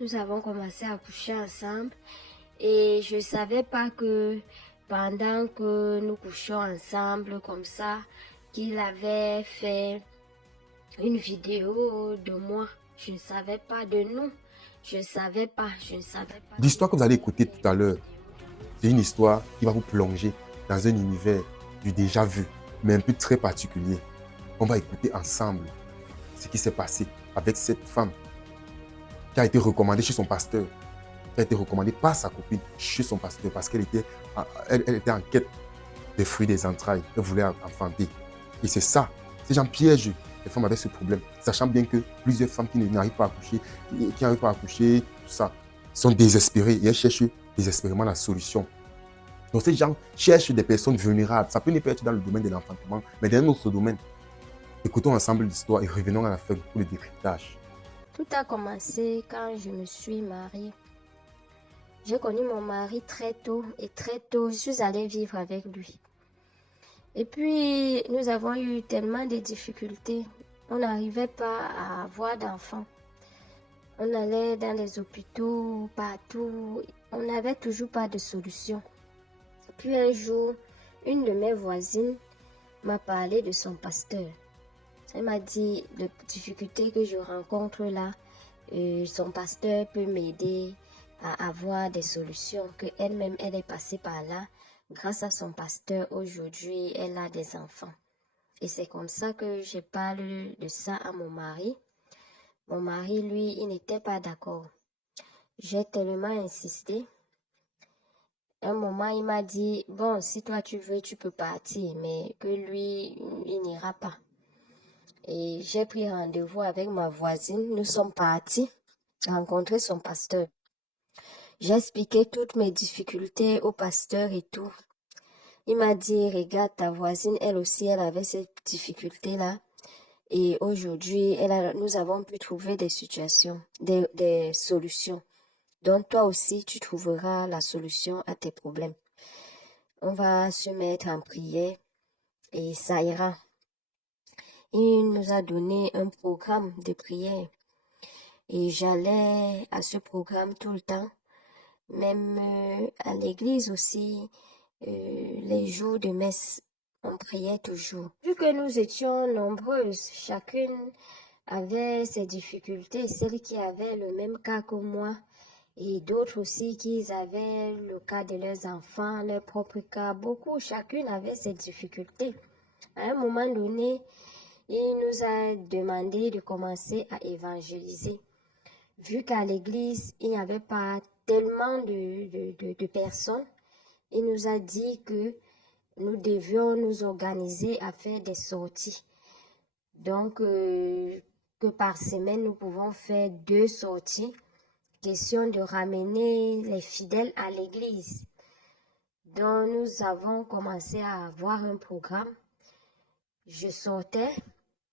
nous avons commencé à coucher ensemble et je ne savais pas que pendant que nous couchions ensemble comme ça, qu'il avait fait une vidéo de moi. Je ne savais pas de nous. Je ne savais pas. L'histoire que vous allez écouter tout à l'heure, c'est une histoire qui va vous plonger dans un univers du déjà vu, mais un peu très particulier. On va écouter ensemble ce qui s'est passé avec cette femme qui a été recommandée chez son pasteur, qui a été recommandée par sa copine chez son pasteur parce qu'elle était, elle était en quête des fruits des entrailles. Elle voulait enfanter. Et c'est ça. Ces gens piègent les femmes avec ce problème, sachant bien que plusieurs femmes qui n'arrivent pas à accoucher, tout ça, sont désespérées et elles cherchent désespérément la solution. Donc ces gens cherchent des personnes vulnérables. Ça peut ne pas être dans le domaine de l'enfantement, mais dans un autre domaine. Écoutons ensemble l'histoire et revenons à la fin pour le décryptage. Tout a commencé quand je me suis mariée. J'ai connu mon mari très tôt et très tôt, je suis allée vivre avec lui. Et puis, nous avons eu tellement de difficultés. On n'arrivait pas à avoir d'enfants. On allait dans les hôpitaux, partout. On n'avait toujours pas de solution. Puis un jour, une de mes voisines m'a parlé de son pasteur. Elle m'a dit les difficultés que je rencontre là, son pasteur peut m'aider à avoir des solutions, que elle-même elle est passée par là. Grâce à son pasteur, aujourd'hui, elle a des enfants. Et c'est comme ça que je parle de ça à mon mari. Mon mari, lui, il n'était pas d'accord. J'ai tellement insisté. À un moment, il m'a dit, bon, si toi tu veux, tu peux partir, mais que lui, il n'ira pas. Et j'ai pris rendez-vous avec ma voisine. Nous sommes partis rencontrer son pasteur. J'ai expliqué toutes mes difficultés au pasteur et tout. Il m'a dit, regarde, ta voisine, elle aussi, elle avait cette difficulté-là. Et aujourd'hui, nous avons pu trouver des solutions. Donc, toi aussi, tu trouveras la solution à tes problèmes. On va se mettre en prière et ça ira. Il nous a donné un programme de prière. Et j'allais à ce programme tout le temps. Même à l'église aussi, les jours de messe, on priait toujours. Vu que nous étions nombreuses, chacune avait ses difficultés, celles qui avaient le même cas que moi, et d'autres aussi qui avaient le cas de leurs enfants, leur propre cas. Beaucoup, chacune avait ses difficultés. À un moment donné, il nous a demandé de commencer à évangéliser. Vu qu'à l'église, il n'y avait pas tellement de personnes, il nous a dit que nous devions nous organiser à faire des sorties. Donc, que par semaine, nous pouvons faire 2 sorties. Question de ramener les fidèles à l'église. Donc, nous avons commencé à avoir un programme. Je sortais,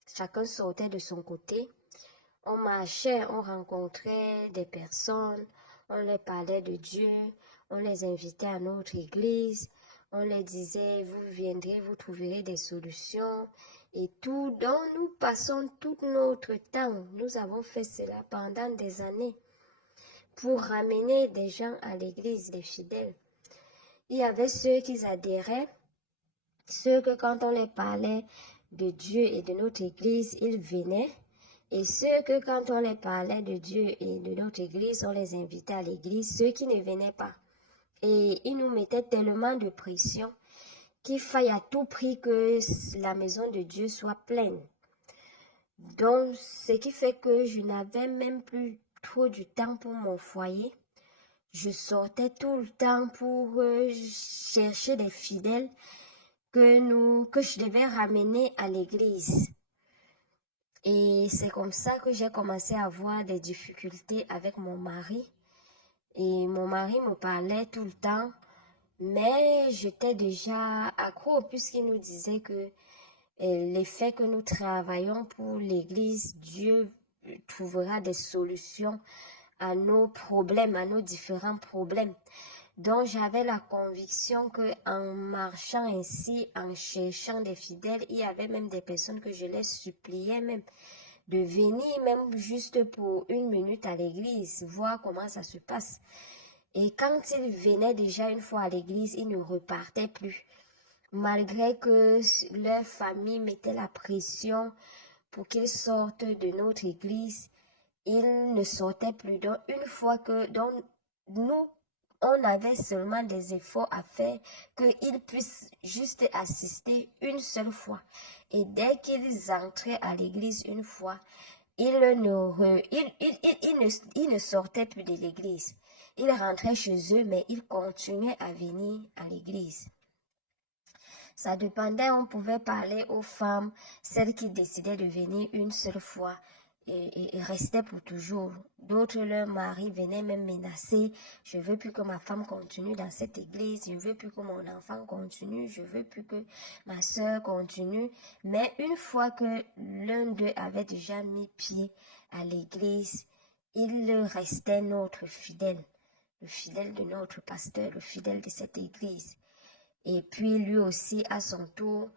chacun sortait de son côté. On marchait, on rencontrait des personnes, on leur parlait de Dieu, on les invitait à notre église, on leur disait, vous viendrez, vous trouverez des solutions et tout. Donc, nous passons tout notre temps. Nous avons fait cela pendant des années pour ramener des gens à l'église, des fidèles. Il y avait ceux qui adhéraient, ceux que quand on leur parlait de Dieu et de notre église, ils venaient. Et ceux que quand on les parlait de Dieu et de notre église, on les invitait à l'église, ceux qui ne venaient pas. Et ils nous mettaient tellement de pression qu'il faille à tout prix que la maison de Dieu soit pleine. Donc, ce qui fait que je n'avais même plus trop du temps pour mon foyer. Je sortais tout le temps pour chercher des fidèles que je devais ramener à l'église. Et c'est comme ça que j'ai commencé à avoir des difficultés avec mon mari. Et mon mari me parlait tout le temps, mais j'étais déjà accro puisqu'il nous disait que le fait que nous travaillons pour l'Église, Dieu trouvera des solutions à nos problèmes, à nos différents problèmes. Donc j'avais la conviction que en marchant ainsi, en cherchant des fidèles, il y avait même des personnes que je les suppliais même de venir même juste pour 1 minute à l'église, voir comment ça se passe. Et quand ils venaient déjà une fois à l'église, ils ne repartaient plus. Malgré que leur famille mettait la pression pour qu'ils sortent de notre église, ils ne sortaient plus. Donc, une fois que nous, on avait seulement des efforts à faire, qu'ils puissent juste assister une seule fois. Et dès qu'ils entraient à l'église une fois, ils ne sortaient plus de l'église. Ils rentraient chez eux, mais ils continuaient à venir à l'église. Ça dépendait, on pouvait parler aux femmes, celles qui décidaient de venir une seule fois et restaient pour toujours. D'autres, leur mari venait même menacer, je veux plus que ma femme continue dans cette église, je veux plus que mon enfant continue, je veux plus que ma soeur continue. Mais une fois que l'un d'eux avait déjà mis pied à l'église, il restait notre fidèle, le fidèle de notre pasteur, le fidèle de cette église. Et puis lui aussi, à son tour,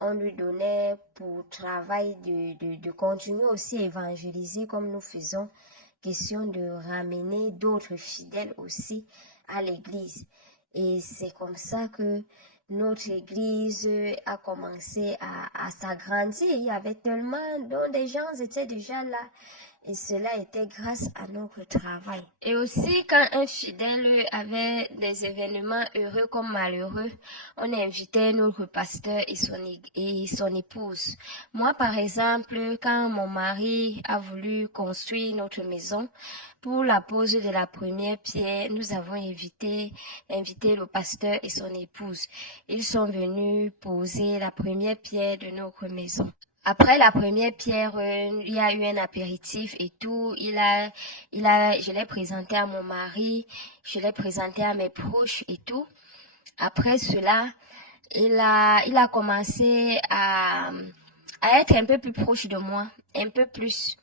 on lui donnait pour travail de continuer aussi à évangéliser comme nous faisons, question de ramener d'autres fidèles aussi à l'église. Et c'est comme ça que notre église a commencé à s'agrandir. Il y avait tellement, dont des gens étaient déjà là. Et cela était grâce à notre travail. Et aussi, quand un fidèle avait des événements heureux comme malheureux, on invitait notre pasteur et son épouse. Moi, par exemple, quand mon mari a voulu construire notre maison, pour la pose de la première pierre, nous avons invité le pasteur et son épouse. Ils sont venus poser la première pierre de notre maison. Après la première pierre, il y a eu un apéritif et tout. Je l'ai présenté à mon mari, je l'ai présenté à mes proches et tout. Après cela, il a commencé à être un peu plus proche de moi, un peu plus.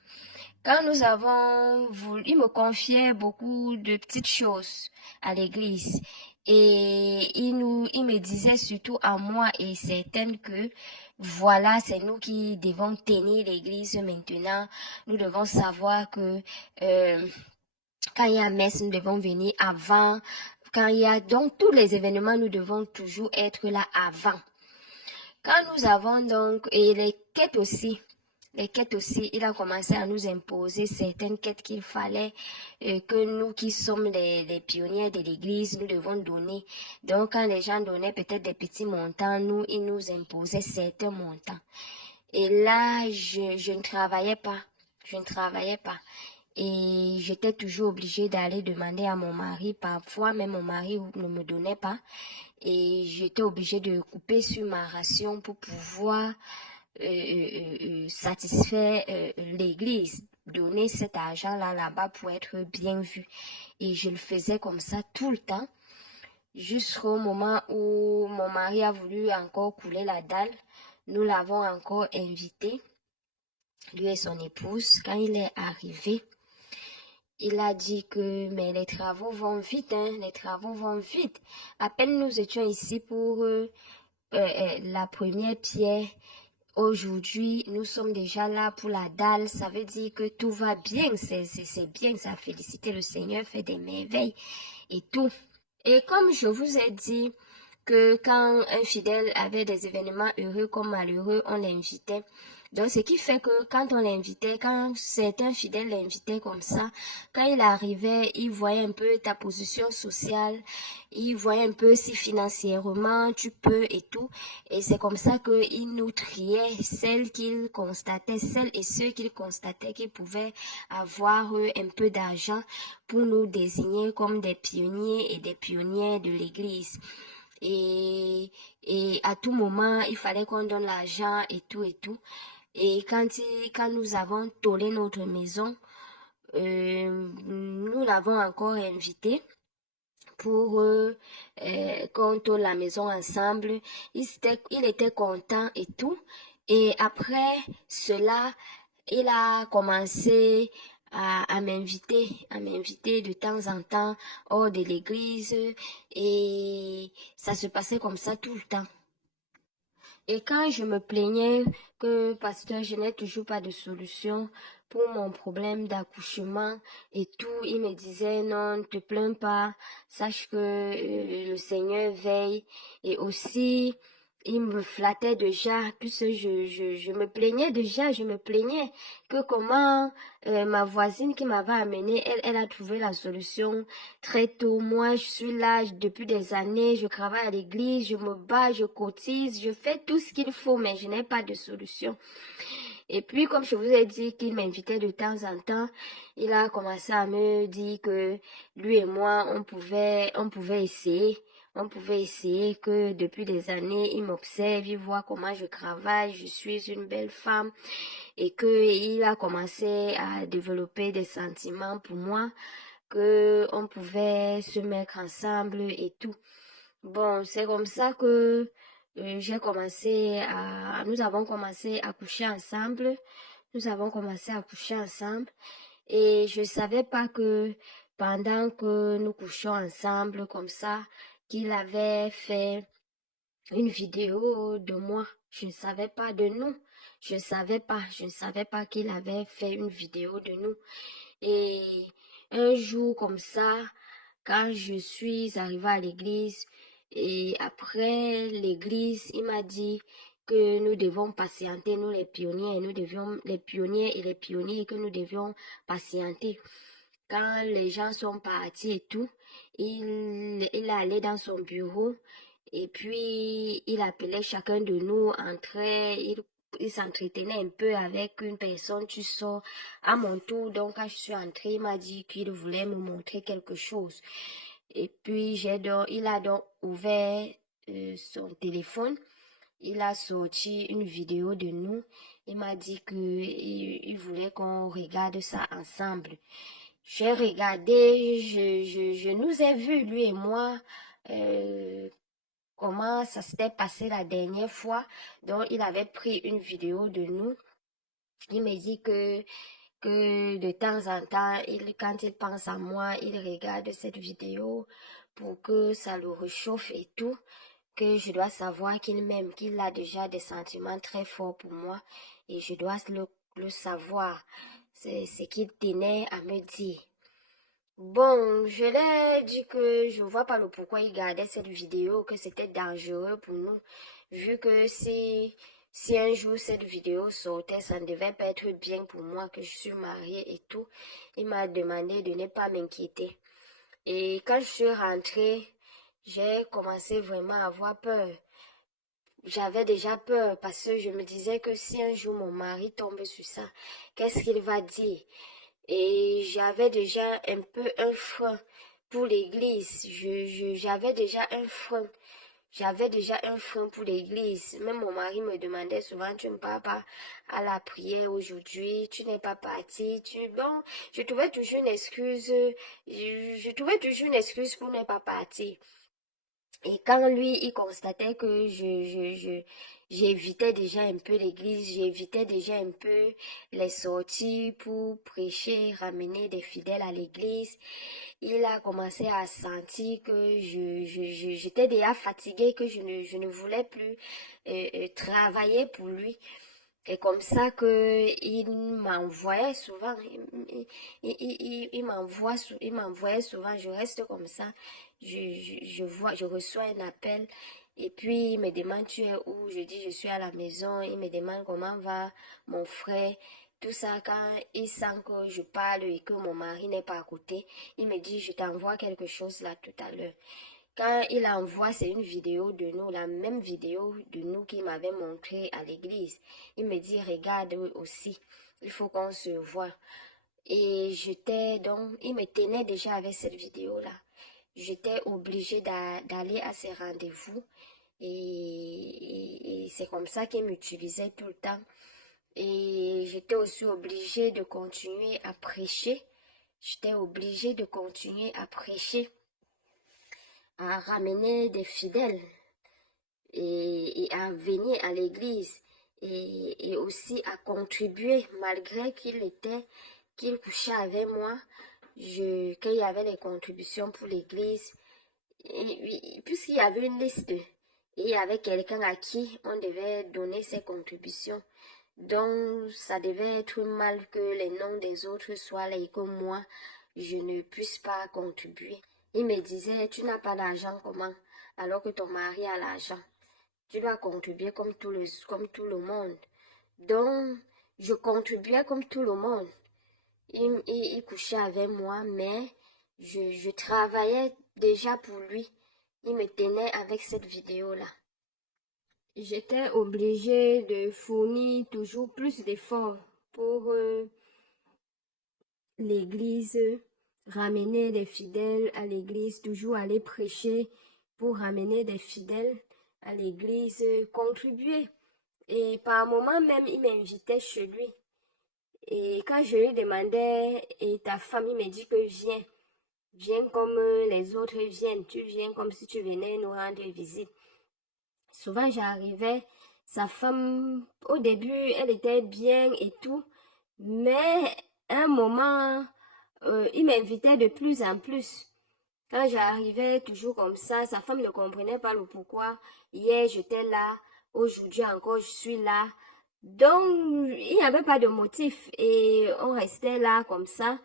Quand nous avons voulu, il me confiait beaucoup de petites choses à l'église. Et il me disait surtout à moi et certaines que voilà, c'est nous qui devons tenir l'église maintenant. Nous devons savoir que quand il y a messe, nous devons venir avant. Quand il y a donc tous les événements, nous devons toujours être là avant. Quand nous avons donc, et les quêtes aussi, il a commencé à nous imposer certaines quêtes qu'il fallait que nous qui sommes les pionniers de l'église, nous devons donner. Donc, quand les gens donnaient peut-être des petits montants, il nous imposait certains montants. Et là, je ne travaillais pas. Et j'étais toujours obligée d'aller demander à mon mari. Parfois, même mon mari ne me donnait pas. Et j'étais obligée de couper sur ma ration pour pouvoir satisfaire l'église, donner cet argent-là là-bas pour être bien vu. Et je le faisais comme ça tout le temps, jusqu'au moment où mon mari a voulu encore couler la dalle. Nous l'avons encore invité, lui et son épouse. Quand il est arrivé, il a dit que mais les travaux vont vite, hein, les travaux vont vite. À peine nous étions ici pour la première pierre. Aujourd'hui, nous sommes déjà là pour la dalle. Ça veut dire que tout va bien. C'est bien, ça féliciter le Seigneur, fait des merveilles et tout. Et comme je vous ai dit que quand un fidèle avait des événements heureux comme malheureux, on l'invitait. Donc, ce qui fait que quand on l'invitait, quand certains fidèles l'invitaient comme ça, quand il arrivait, il voyait un peu ta position sociale, il voyait un peu si financièrement tu peux et tout. Et c'est comme ça qu'il nous triait, celles et ceux qu'il constatait qu'ils pouvaient avoir un peu d'argent pour nous désigner comme des pionniers et des pionnières de l'Église. Et à tout moment, il fallait qu'on donne l'argent et tout et tout. Et quand nous avons tollé notre maison, nous l'avons encore invité pour qu'on tolle la maison ensemble. Il était content et tout. Et après cela, il a commencé à m'inviter de temps en temps hors de l'église. Et ça se passait comme ça tout le temps. Et quand je me plaignais que, pasteur, je n'ai toujours pas de solution pour mon problème d'accouchement et tout, il me disait, non, ne te plains pas, sache que le Seigneur veille. Et aussi, il me flattait déjà, puisque je me plaignais déjà, je me plaignais que comment ma voisine qui m'avait amenée, elle a trouvé la solution très tôt. Moi, je suis là depuis des années, je travaille à l'église, je me bats, je cotise, je fais tout ce qu'il faut, mais je n'ai pas de solution. Et puis, comme je vous ai dit qu'il m'invitait de temps en temps, il a commencé à me dire que lui et moi, on pouvait essayer. On pouvait essayer que depuis des années, il m'observe, il voit comment je travaille, je suis une belle femme et qu'il a commencé à développer des sentiments pour moi, que on pouvait se mettre ensemble et tout. Bon, c'est comme ça que nous avons commencé à coucher ensemble. Nous avons commencé à coucher ensemble. Et je savais pas que pendant que nous couchions ensemble comme ça, qu'il avait fait une vidéo de moi. Je ne savais pas de nous. Je ne savais pas qu'il avait fait une vidéo de nous. Et un jour comme ça, quand je suis arrivée à l'église, et après l'église, il m'a dit que nous devons patienter, nous les pionniers, les pionniers et les pionniers, que nous devions patienter. Quand les gens sont partis et tout, il est allé dans son bureau et puis il appelait chacun de nous, entrait, il s'entretenait un peu avec une personne, tu sors à mon tour. Donc quand je suis entrée, il m'a dit qu'il voulait me montrer quelque chose. Et puis il a donc ouvert son téléphone. Il a sorti une vidéo de nous. Il m'a dit qu'il voulait qu'on regarde ça ensemble. J'ai regardé, je nous ai vus, lui et moi, comment ça s'était passé la dernière fois. Donc, il avait pris une vidéo de nous. Il me dit que de temps en temps, quand il pense à moi, il regarde cette vidéo pour que ça le réchauffe et tout, que je dois savoir qu'il m'aime, qu'il a déjà des sentiments très forts pour moi et je dois le savoir. C'est ce qu'il tenait à me dire. Bon, je l'ai dit que je vois pas le pourquoi il gardait cette vidéo, que c'était dangereux pour nous, vu que si un jour cette vidéo sortait, ça ne devait pas être bien pour moi, que je suis mariée et tout. Il m'a demandé de ne pas m'inquiéter. Et quand je suis rentrée, j'ai commencé vraiment à avoir peur. J'avais déjà peur parce que je me disais que si un jour mon mari tombe sur ça, qu'est-ce qu'il va dire? Et j'avais déjà un peu un frein pour l'église. J'avais déjà un frein. J'avais déjà un frein pour l'église. Même mon mari me demandait souvent, tu ne pars pas à la prière aujourd'hui, tu n'es pas parti. Bon, je trouvais toujours une excuse, je trouvais toujours une excuse pour ne pas partir. Et quand lui, il constatait que j'évitais déjà un peu l'église, j'évitais déjà un peu les sorties pour prêcher, ramener des fidèles à l'église, il a commencé à sentir que j'étais déjà fatiguée, que je ne voulais plus travailler pour lui. Et comme ça que il m'envoyait souvent, il m'envoyait souvent, je reste comme ça, je reçois un appel et puis il me demande tu es où, je dis je suis à la maison, il me demande comment va mon frère, tout ça quand il sent que je parle et que mon mari n'est pas à côté, il me dit je t'envoie quelque chose là tout à l'heure. Quand il envoie, c'est une vidéo de nous, la même vidéo de nous qu'il m'avait montré à l'église. Il me dit, regarde aussi, il faut qu'on se voit. Et il me tenait déjà avec cette vidéo-là. J'étais obligée d'aller à ces rendez-vous. Et c'est comme ça qu'il m'utilisait tout le temps. Et j'étais aussi obligée de continuer à prêcher. J'étais obligée de continuer à prêcher, à ramener des fidèles et à venir à l'église et aussi à contribuer malgré qu'il couchait avec moi, qu'il y avait les contributions pour l'église, puisqu'il y avait une liste, et avec quelqu'un à qui on devait donner ses contributions. Donc, ça devait être mal que les noms des autres soient là et que moi, je ne puisse pas contribuer. Il me disait, tu n'as pas d'argent, comment? Alors que ton mari a l'argent. Tu dois contribuer comme tout le monde. Donc, je contribuais comme tout le monde. Il couchait avec moi, mais je travaillais déjà pour lui. Il me tenait avec cette vidéo-là. J'étais obligée de fournir toujours plus d'efforts pour l'église, ramener des fidèles à l'église, toujours aller prêcher pour ramener des fidèles à l'église, contribuer. Et par moment même, il m'invitait chez lui. Et quand je lui demandais, et ta femme, il me dit que viens comme les autres viennent, tu viens comme si tu venais nous rendre visite. Souvent, j'arrivais, sa femme, au début, elle était bien et tout, mais à un moment, il m'invitait de plus en plus. Quand j'arrivais toujours comme ça, sa femme ne comprenait pas le pourquoi. Hier, j'étais là, aujourd'hui encore, je suis là. Donc, il n'y avait pas de motif et on restait là comme ça.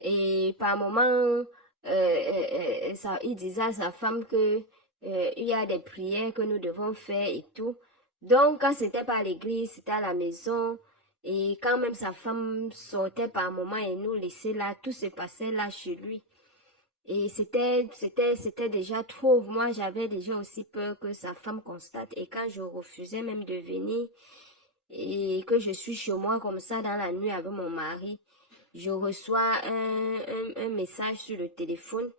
Et par moment, il disait à sa femme que il y a des prières que nous devons faire et tout. Donc, quand c'était pas à l'église, c'était à la maison. Et quand même sa femme sortait par moment et nous laissait là, tout se passait là chez lui. Et c'était déjà trop. Moi, j'avais déjà aussi peur que sa femme constate. Et quand je refusais même de venir et que je suis chez moi comme ça dans la nuit avec mon mari, je reçois un message sur le téléphone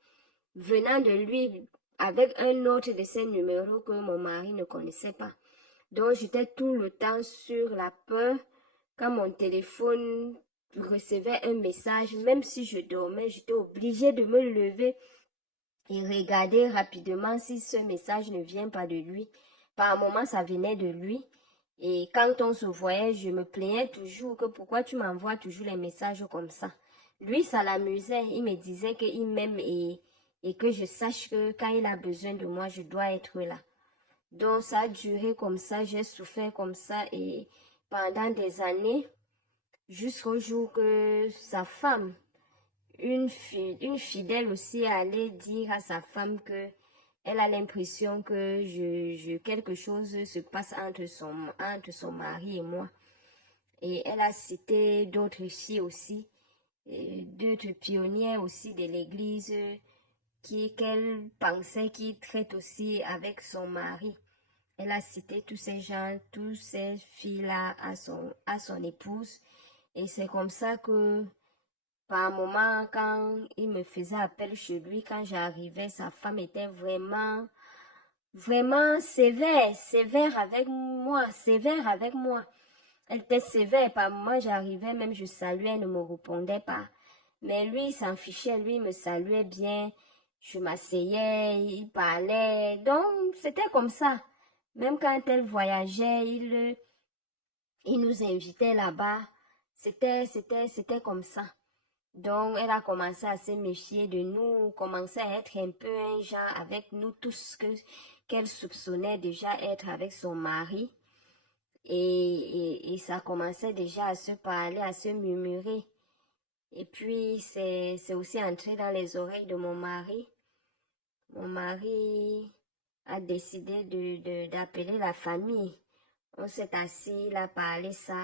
venant de lui avec un autre de ses numéros que mon mari ne connaissait pas. Donc, j'étais tout le temps sur la peur quand mon téléphone recevait un message. Même si je dormais, j'étais obligée de me lever et regarder rapidement si ce message ne vient pas de lui. Par un moment, ça venait de lui. Et quand on se voyait, je me plaignais toujours que pourquoi tu m'envoies toujours les messages comme ça. Lui, ça l'amusait. Il me disait qu'il m'aime et que je sache que quand il a besoin de moi, je dois être là. Donc, ça a duré comme ça, j'ai souffert comme ça et pendant des années, jusqu'au jour que sa femme, une fidèle aussi, allait dire à sa femme que elle a l'impression que quelque chose se passe entre son mari et moi. Et elle a cité d'autres filles aussi, d'autres pionnières aussi de l'église qu'elle pensait qui traitent aussi avec son mari. Elle a cité tous ces gens, toutes ces filles-là à son épouse. Et c'est comme ça que, par moment, quand il me faisait appel chez lui, quand j'arrivais, sa femme était vraiment sévère avec moi. Elle était sévère, par moment, j'arrivais, même je saluais, elle ne me répondait pas. Mais lui, il s'en fichait, lui, il me saluait bien. Je m'asseyais, il parlait. Donc, c'était comme ça. Même quand elle voyageait, il nous invitait là-bas. C'était comme ça. Donc, elle a commencé à se méfier de nous, commençait à être un peu un genre avec nous tous qu'elle soupçonnait déjà être avec son mari. Et ça commençait déjà à se parler, à se murmurer. Et puis, c'est aussi entré dans les oreilles de mon mari. Mon mari a décidé d'appeler la famille. On s'est assis, il a parlé ça.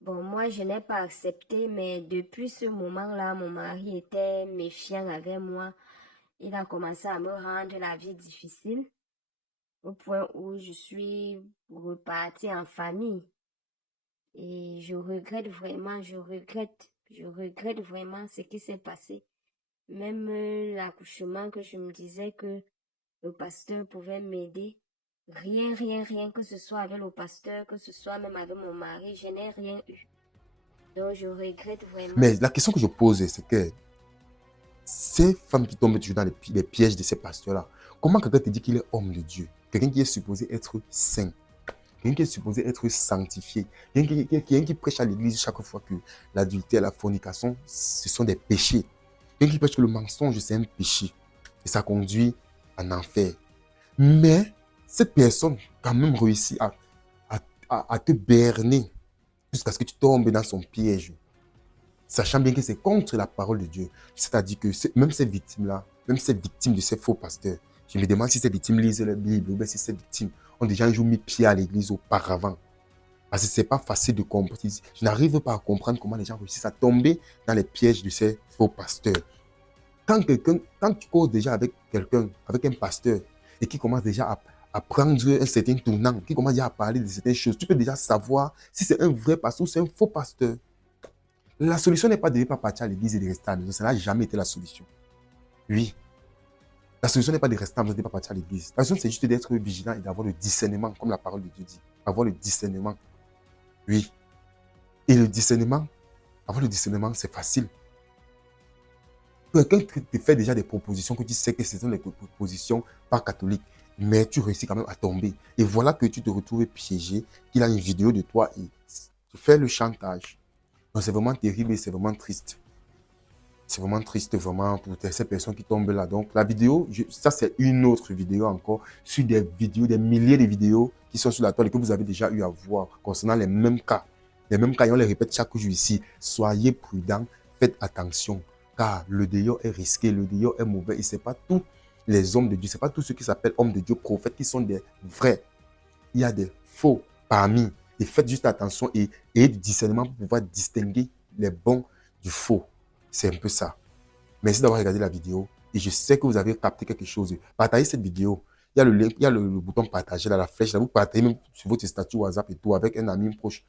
Bon, moi, je n'ai pas accepté, mais depuis ce moment-là, mon mari était méfiant avec moi. Il a commencé à me rendre la vie difficile, au point où je suis repartie en famille. Et je regrette vraiment ce qui s'est passé. Même l'accouchement que je me disais que le pasteur pouvait m'aider. Rien, que ce soit avec le pasteur, que ce soit même avec mon mari, je n'ai rien eu. Donc, je regrette vraiment. Mais la question que je pose, c'est que ces femmes qui tombent toujours dans les pièges de ces pasteurs-là, comment quelqu'un te dit qu'il est homme de Dieu? Quelqu'un qui est supposé être saint, quelqu'un qui est supposé être sanctifié, quelqu'un qui prêche à l'église chaque fois que l'adultère, la fornication, ce sont des péchés. Quelqu'un qui prêche que le mensonge, c'est un péché. Et ça conduit en enfer. Mais cette personne quand même réussit à te berner jusqu'à ce que tu tombes dans son piège, sachant bien que c'est contre la parole de Dieu. C'est-à-dire que même ces victimes-là, même ces victimes de ces faux pasteurs, je me demande si ces victimes lisent la Bible ou bien si ces victimes ont déjà un jour mis pied à l'église auparavant. Parce que ce n'est pas facile de comprendre. Je n'arrive pas à comprendre comment les gens réussissent à tomber dans les pièges de ces faux pasteurs. Quand tu causes déjà avec quelqu'un, avec un pasteur, et qui commence déjà à prendre un certain tournant, qui commence déjà à parler de certaines choses, tu peux déjà savoir si c'est un vrai pasteur ou c'est un faux pasteur. La solution n'est pas de ne pas partir à l'église et de rester à la maison. Ça n'a jamais été la solution. Oui. La solution n'est pas de rester à la maison et de ne pas partir à l'église. La solution, c'est juste d'être vigilant et d'avoir le discernement, comme la parole de Dieu dit. Avoir le discernement. Oui. Et le discernement, avoir le discernement, c'est facile. Quelqu'un te fait déjà des propositions que tu sais que ce sont des propositions pas catholiques, mais tu réussis quand même à tomber. Et voilà que tu te retrouves piégé, qu'il a une vidéo de toi et tu fais le chantage. Donc c'est vraiment terrible et c'est vraiment triste. C'est vraiment triste vraiment pour ces personnes qui tombent là. Donc la vidéo, ça c'est une autre vidéo encore sur des vidéos, des milliers de vidéos qui sont sur la toile et que vous avez déjà eu à voir concernant les mêmes cas. Les mêmes cas et on les répète chaque jour ici. Soyez prudents, faites attention car le dehors est risqué, le dehors est mauvais et ce n'est pas tous les hommes de Dieu, ce n'est pas tous ceux qui s'appellent hommes de Dieu, prophètes qui sont des vrais. Il y a des faux parmi et faites juste attention et ayez du discernement pour pouvoir distinguer les bons du faux. C'est un peu ça. Merci d'avoir regardé la vidéo et je sais que vous avez capté quelque chose. Partagez cette vidéo. Il y a le lien, il y a le bouton partager là, la flèche là. Vous partagez même sur votre statut WhatsApp et tout avec un ami proche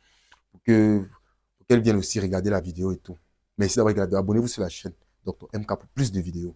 pour qu'elle vienne aussi regarder la vidéo et tout. Merci d'avoir regardé. Abonnez-vous sur la chaîne Dr MK pour plus de vidéos.